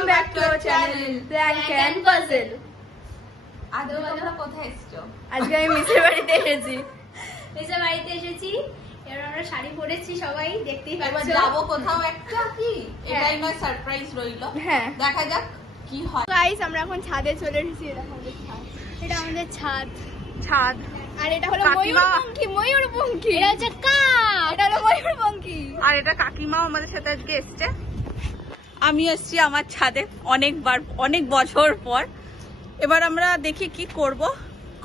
Welcome back to our channel Prank and Puzzle. আজকে তোমরা কোথায় এসেছো? আজকে আমি মিসের বাড়িতে এসেছি। মিসের বাড়িতে এসেছি। এবার আমরা শাড়ি পরেছি সবাই, দেখতেই পাচ্ছ। এবার যাবো কোথাও একটা কি? এটাই নয় সারপ্রাইজ রইলো। হ্যাঁ, দেখা যাক কি হয়। গাইস আমরা এখন ছাদে চলে এসেছি। এটা আমাদের ছাদ। ছাদ। আর এটা হলো কাকিমা। ময়ূরপঙ্খী। এটা হচ্ছে কাক। এটা হলো ময়ূরপঙ্খী। আর এটা কাকিমাও আমাদের সাথে আজকে এসেছে। আমি এসেছি আমার ছাদে অনেক বছর পর। এবার আমরা দেখি কি করব,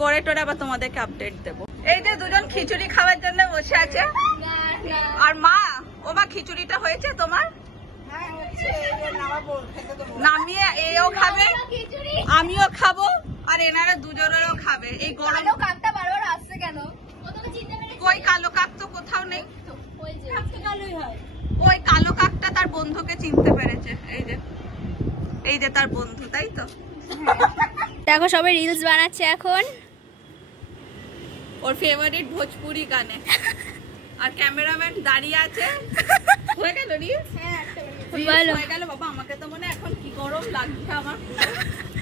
করে টোরে আবার তোমাদেরকে আপডেট দেব। এই যে দুজন খিচুড়ি খাওয়ার জন্য বসে আছে। আর মা, ও মা খিচুড়িটা হয়েছে তোমার? নামিয়ে এও খাবে, আমিও খাবো, আর এনারা দুজনেরও খাবে। এই গরম কাকটা বারবার আসছে কেন? কই কালো কাক তো কোথাও নেই। ওই কালো কাকটা তার বন্ধুকে চিনতে পেরেছে। এই যে তার বন্ধু, তাই তো? দেখো সবাই রিলস বানাচ্ছে এখন ওর ফেভারিট ভোজপুরি গানে। আর ক্যামেরাম্যান দাঁড়িয়ে আছে। হয়ে গেল রিলস? হয়ে গেল বাবা। আমাকে তো মনে এখন কি গরম লাগছে, আমার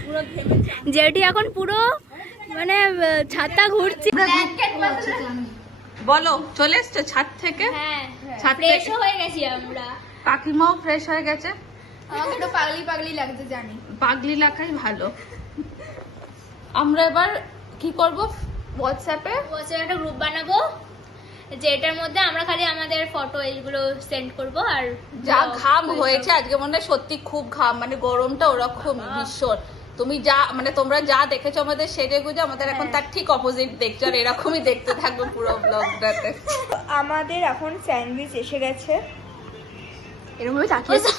পুরো ঘেমেছে। যেটি এখন পুরো মানে ছাদটা ঘুরছি। বলো, চলে এসছো ছাদ থেকে? হ্যাঁ, ছাদ ফ্রেশ থেকে হয়ে গেছি আমরা। কাকিমাও ফ্রেশ হয়ে গেছে। আমাকে একটু পাগলি লাগছে, জানি। পাগলি লাগাই ভালো। আমরা এবার কি করব? হোয়াটসঅ্যাপে একটা গ্রুপ বানাবো, যেটার মধ্যে আমরা খালি আমাদের ফটো এইগুলো সেন্ড করব। আর যা ঘাম হয়েছে আজকে, মনে হয় সত্যি খুব ঘাম, মানে গরমটা ওরকম ভীষণ। তুমি যা মানে তোমরা যা দেখেছো আমাদের সেজে গুজে, আমাদের এখন তার ঠিক অপোজিট দেখছো। আর এরকমই দেখতে থাকবো পুরো ব্লগটাতে। আমাদের এখন স্যান্ডউইচ এসে গেছে। এরকম ভাবে তাকিয়েছো?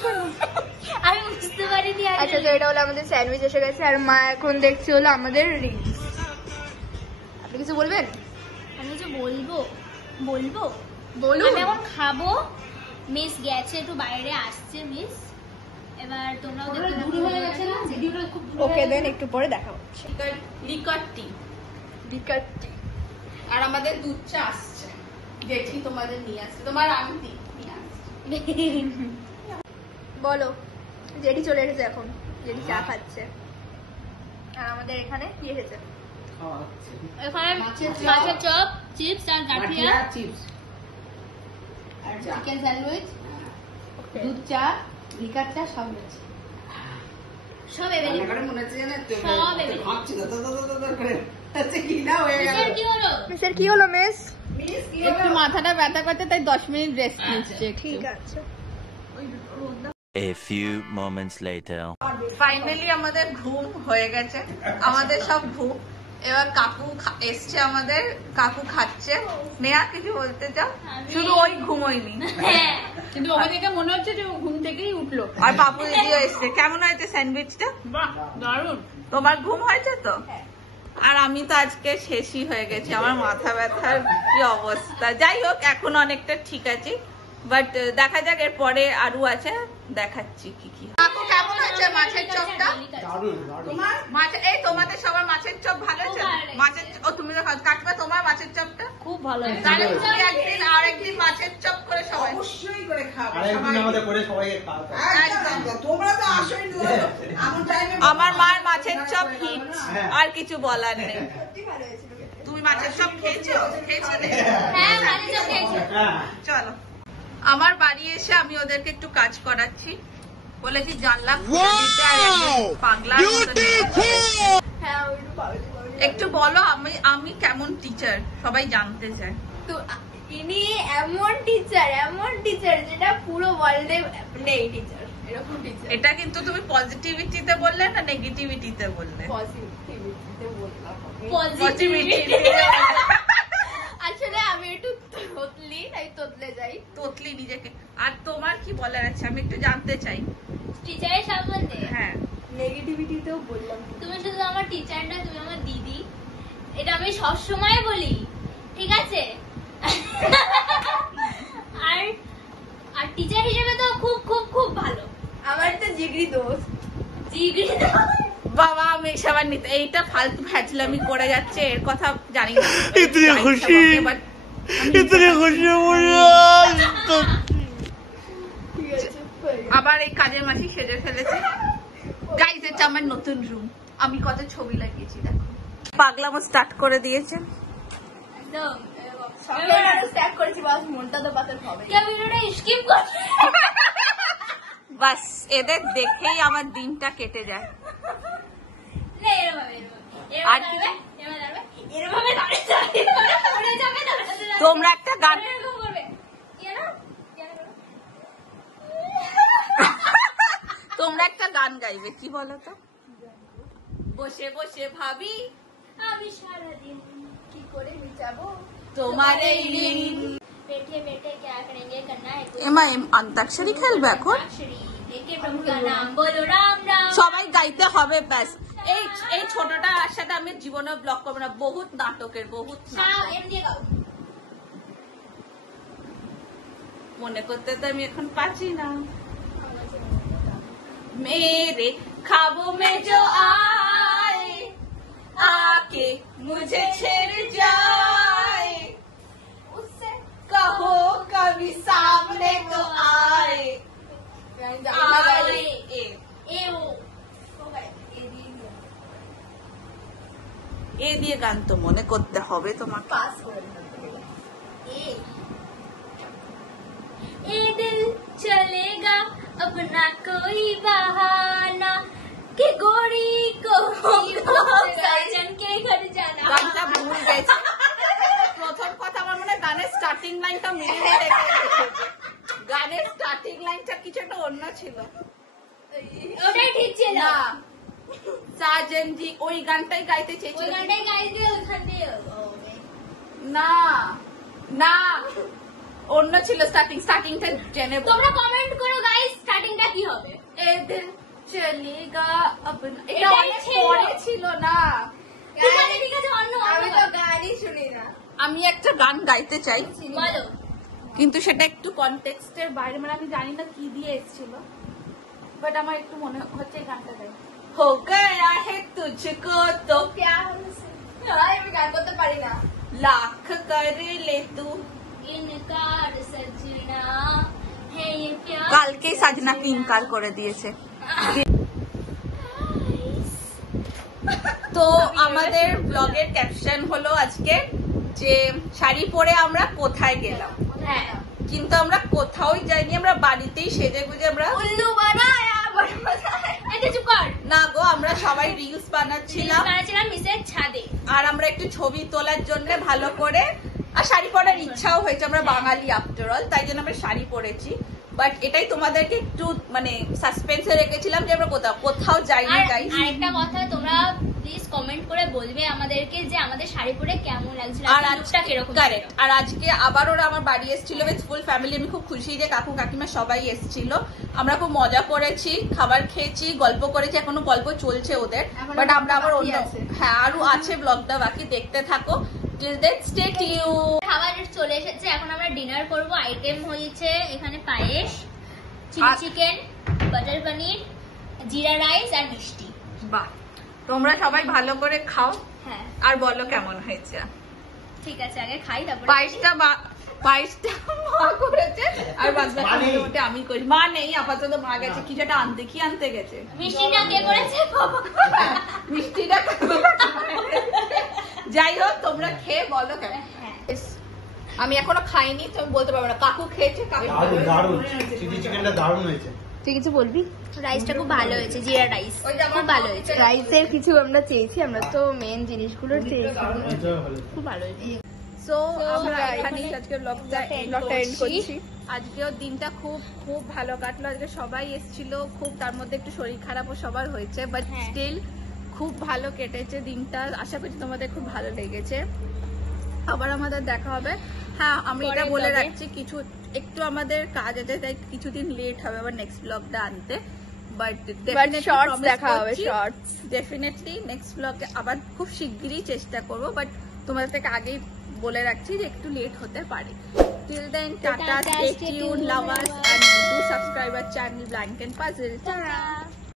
আমি বুঝতে পারিনি। আচ্ছা, তো এটা হলো আমাদের স্যান্ডউইচ এসে গেছে। আর মা এখন দেখছে হলো আমাদের রিলস। আপনি কিছু বলবেন? আমি যে বলবো বলুন। আমি এখন খাবো। মিস গেছে একটু বাইরে, আসছে মিস। এবার তোমরাও দেখতে দূর হয়ে গেছে না ভিডিওটা, খুব ওকে দেন, একটু পরে দেখা হচ্ছে। লিকার টি। আর আমাদের দুধ চা আসছে, দেখি তোমাদের নিয়ে আসছে, তোমার আন্টি নিয়ে আসছে। বলো, জেডি চলে এসেছে এখন, জেডি চা খাচ্ছে। আর আমাদের এখানে কি এসেছে? এখানে মাছের চপ, চিপস আর গাঠিয়া চিপস আর চিকেন স্যান্ডউইচ, দুধ চা, লিকার চা সব আছে। সব এভেলেবল। মনে হচ্ছে না সব এভেলেবল। ভাবছি আচ্ছা কি না হয়ে গেল। কি হলো? মিসের কি হলো মিস? একটু মাথাটা ব্যথা করতে, তাই 10 মিনিট রেস্ট নিচ্ছে। ঠিক আছে। A few moments later. Finally আমাদের ঘুম হয়ে গেছে, আমাদের সব ঘুম। এবার কাকু এসছে আমাদের, কাকু খাচ্ছে। নেয়া কিছু বলতে চাও? শুধু ওই ঘুমোয়নি, কিন্তু ওখান থেকে মনে হচ্ছে যে ও ঘুম থেকেই উঠলো। আর পাপু দিদিও এসছে। কেমন হয়েছে স্যান্ডউইচটা? বাহ, দারুণ। তোমার ঘুম হয়েছে তো? আর আমি তো আজকে শেষই হয়ে গেছি, আমার মাথা ব্যথার কি অবস্থা। যাই হোক, এখন অনেকটা ঠিক আছে, বাট দেখা যাক এর পরে আরো আছে, দেখাচ্ছি কি কি। কাকু কেমন হয়েছে মাছের চপটা? এই তোমাদের সবার মাছের চপ ভালো হয়েছে? মাছের তুমি তো কাকিমা, তোমার মাছের চপটা খুব ভালো হয়েছে। তাহলে তুমি একদিন আর একদিন মাছের চপ করে সবাই অবশ্যই করে খাবো। আরেকদিন আমাদের করে সবাইকে খাওয়াতে হবে। একদম। তোমরা তো আসোই না, এমন টাইমে আমার মার মাছের চপ হিট, আর কিছু বলার নেই। তুমি মাছের চপ খেয়েছো? হ্যাঁ, মাছের চপ খেয়েছি। হ্যাঁ। চলো, আমার বাড়ি এসে আমি ওদেরকে একটু কাজ করাচ্ছি। বলেছি জানলা খুলে দিতে, আর একদম পাগলার মতো একটু বলো আমি কেমন টিচার, সবাই জানতে চায়। তো ইনি এমন টিচার যেটা পুরো ওয়ার্ল্ডে নেই টিচার, এরকম টিচার। এটা কিন্তু তুমি পজিটিভিটিতে বললে না নেগেটিভিটিতে বললে? পজিটিভিটিতে বললাম। পজিটিভিটি। আসলে আমি একটু তোতলি, তাই তোতলে যাই। তোতলি নিজেকে। আর তোমার কি বলার আছে আমি একটু জানতে চাই। টিচারের সম্বন্ধে? হ্যাঁ, নেগেটিভিটিতেও বললাম। তুমি শুধু আমার টিচার না, তুমি আমার দিদি। এটা আমি সবসময় বলি, ঠিক আছে? আর টিচার হিসেবে তো খুব খুব খুব ভালো। আমার একটা জিগরি দোস্ত। বাবা আমি সবার নিতে এইটা ফালতু ফ্যাচলামি করে যাচ্ছে, এর কথা জানি না। ইতনি খুশি, ইতনি খুশি ঠিক আছে, আবার এই কাজের মাসি সেজে ফেলেছে। গাইস এটা আমার নতুন রুম, আমি কত ছবি লাগিয়েছি দেখো। পাগলামো স্টার্ট করে দিয়েছে একদম সকালে আরো স্ট্যাক করেছি, বাস মনটা তো পাতার হবে। কে ভিডিওটা স্কিপ করছে? বাস এদের দেখেই আমার দিনটা কেটে যায়। না এরভাবে আর কি? এরভাবে দাঁড়িয়ে যাবে, পড়ে যাবে না। তোমরা একটা গান এরকম করবে কেন? তোমরা একটা গান গাইবে, কি বলো তো? বসে বসে ভাবি আমি সারাদিন কি করে মিটাবো তোমার এই ঋণ। बैठे बैठे क्या करेंगे, करना है कुछ এমা অন্তাক্ষরী খেলবে এখন? अंताक्षरी, लेके प्रभु का नाम बोलो राम राम। সবাই গাইতে হবে ব্যাস। এই এই ছোটটার সাথে আমি জীবনে ব্লগ করবো না, বহুত নাটকের বহুত हाँ নাটক। एम दिए गाओ। মনে করতে তো আমি এখন পাচ্ছি না। मेरे ख्वाबों में जो आए आके मुझे छेड़ जाए, उससे कहो कभी सामने तो आए आए। ए ओ এ দিয়ে গান তো মনে করতে হবে তোমাকে। পাস করে ए दिल चलेगा अपना कोई बहाना कि गोरी को सजन के घर जाना। গানটা ভুল গেছে। প্রথম কথা আমার মনে হয় গানের স্টার্টিং লাইনটা মিলিয়ে রেখে রেখেছে। গানের স্টার্টিং লাইনটা কিছু একটা অন্য ছিল। ওটাই ঠিক ছিল না সাজন জি ওই গানটাই গাইতে ওই চেয়েছিল। গানটাই গাই দিয়ে ওখান দিয়ে না না অন্য ছিল স্টার্টিং। স্টার্টিংটা জেনে বলো। তোমরা কমেন্ট করো গাইস স্টার্টিংটা কি হবে। এ দিল চলেগা अपना, এটা এটাই অনেক ছিল। পরে ছিল না। ঠিক আছে অন্য আমি তো গানই শুনি না। আমি একটা গান গাইতে চাই বলো। কিন্তু সেটা একটু কনটেক্সটের বাইরে, মানে আমি জানি না কি দিয়ে এসেছিল, বাট আমার একটু মনে হচ্ছে এই গানটা গাই। हो गया है तुझको तो আমি গান করতে পারি না। लाख कर ले तू। इनकार सजना है ये प्यार। কালকেই সাজনা পিঙ্কার করে দিয়েছে। তো আমাদের ব্লগের ক্যাপশন হলো আজকে যে শাড়ি পরে আমরা কোথায় গেলাম, হ্যাঁ কিন্তু আমরা কোথাওই যাইনি, আমরা বাড়িতেই সেজে গুজে আমরা উল্লু বানায়া বড় বানায়া। এটা চুপ কর। না গো, আমরা সবাই রিলস বানাচ্ছিলাম বানাচ্ছিলাম মিসের ছাদে। আর আমরা একটু ছবি তোলার জন্য ভালো করে, আর শাড়ি পরার ইচ্ছাও হয়েছে, আমরা বাঙালি আফটার অল, তাই জন্য আমরা শাড়ি পরেছি। বাট এটাই তোমাদেরকে একটু মানে সাসপেন্সে রেখেছিলাম যে আমরা কোথাও যাইনি আর গাইস। আরেকটা কথা, তোমরা প্লিজ কমেন্ট করে বলবে আমাদেরকে যে আমাদের শাড়ি পরে কেমন লাগছিল, আর লুকটা কিরকম ছিল। কারেক্ট। আর আজকে আবার ওরা আমার বাড়ি এসেছিল উইথ ফুল ফ্যামিলি। আমি খুব খুশি যে কাকু কাকিমা সবাই এসেছিল। আমরা খুব মজা করেছি, খাবার খেয়েছি, গল্প করেছি, এখনো গল্প চলছে ওদের। বাট আমরা আবার অন্য, হ্যাঁ আরো আছে ব্লগটা বাকি, দেখতে থাকো। Till then stay tune. খাবার চলে এসেছে, এখন আমরা ডিনার করব। আইটেম হয়েছে এখানে পায়েস, চিলি আর- চিকেন, বাটার পনির, জিরা রাইস আর মিষ্টি। বাহ, তোমরা সবাই ভালো করে খাও হ্যাঁ আর বলো কেমন হয়েছে। ঠিক আছে, আগে খাই তারপরে। পায়েসটা মা করেছে আর বাকি মোটামুটি আমি করি। মা নেই আপাতত, মা গেছে কি যেটা আনতে, কি আনতে গেছে। মিষ্টিটা কে করেছে? মিষ্টিটা যাই হোক, তোমরা খেয়ে বলো কেমন। হ্যাঁ আমি এখনো খাইনি তো আমি বলতে পারবো না। কাকু খেয়েছে, কাকু দারুণ দারুণ চিলি চিকেনটা দারুণ হয়েছে। তুই কিছু বলবি? রাইসটা খুব ভালো হয়েছে, জিরা রাইস ওই যে আমার খুব ভালো হয়েছে। রাইসের কিছু আমরা চেয়েছি, আমরা তো মেন জিনিসগুলো চেয়েছি। এটাও ভালো। খুব ভালো হয়েছে। সো আমরা guys, এখানেই আজকে ব্লগটা এন্ড করছি। আজকেও দিনটা খুব খুব ভালো কাটলো। আজকে সবাই এসেছিল, খুব তার মধ্যে একটু শরীর খারাপও সবার হয়েছে, বাট হ্যাঁ। স্টিল খুব ভালো কেটেছে দিনটা। আশা করছি তোমাদের খুব ভালো লেগেছে। আবার আমাদের দেখা হবে। হ্যাঁ আমি এটা পরের বলে vlog-এ। রাখছি, কিছু একটু আমাদের কাজ আছে, তাই কিছুদিন লেট হবে আবার নেক্সট ব্লগটা আনতে। বাট শর্টস দেখা হবে, শর্টস। ডেফিনেটলি নেক্সট ব্লগে আবার খুব শিগগিরই চেষ্টা করবো, বাট তোমাদের থেকে আগেই বলে রাখছি যে একটু লেট হতে পারে। Till then tata, stay tune, love us, and do subscribe our channel blank and puzzle.